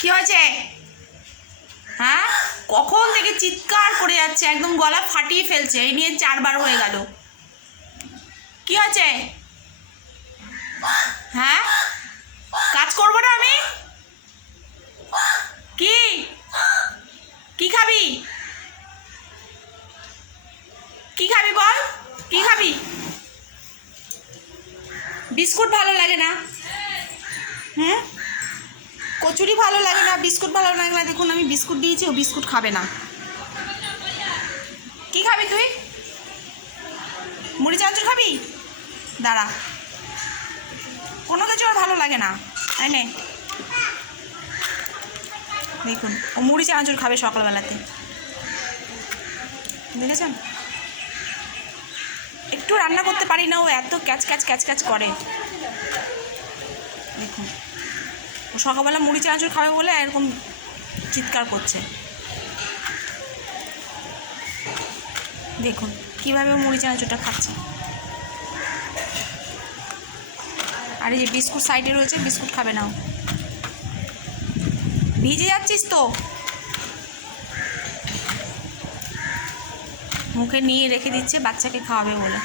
কি হয়েছে? হ্যাঁ, কখন থেকে চিৎকার করে যাচ্ছে, একদম গলা ফাটিয়ে ফেলছে। এই নিয়ে 4 বার হয়ে গেল। কি হয়েছে? হ্যাঁ, কাজ করবো না আমি? কি কি খাবি? কি খাবি বল? কি খাবি? বিস্কুট ভালো লাগে না? হ্যাঁ, কচুরি ভালো লাগে না, বিস্কুট ভালো লাগে না। দেখুন আমি বিস্কুট দিয়েছি, ও বিস্কুট খাবে না। কি খাবি তুই? মুড়ি চানাচুর খাবি? দাঁড়া, কোনো কিছু আর ভালো লাগে না, তাই নে। দেখুন ও মুড়ি চানাচুর খাবে সকালবেলাতে, দেখেছেন? একটু রান্না করতে পারি না, ও এত ক্যাচ ক্যাচ ক্যাচ ক্যাচ করে। দেখুন ও সকালবেলা মুড়ি চানাচুর খাবে বলে এরকম চিৎকার করছে। দেখুন কীভাবে ও মুড়ি চানাচুরটা খাচ্ছে। আর এই যে বিস্কুট সাইডে রয়েছে, বিস্কুট খাবে না ও। ভিজে যাচ্ছিস তো, মুখে নিয়ে রেখে দিচ্ছে বাচ্চাকে খাওয়াবে বলে।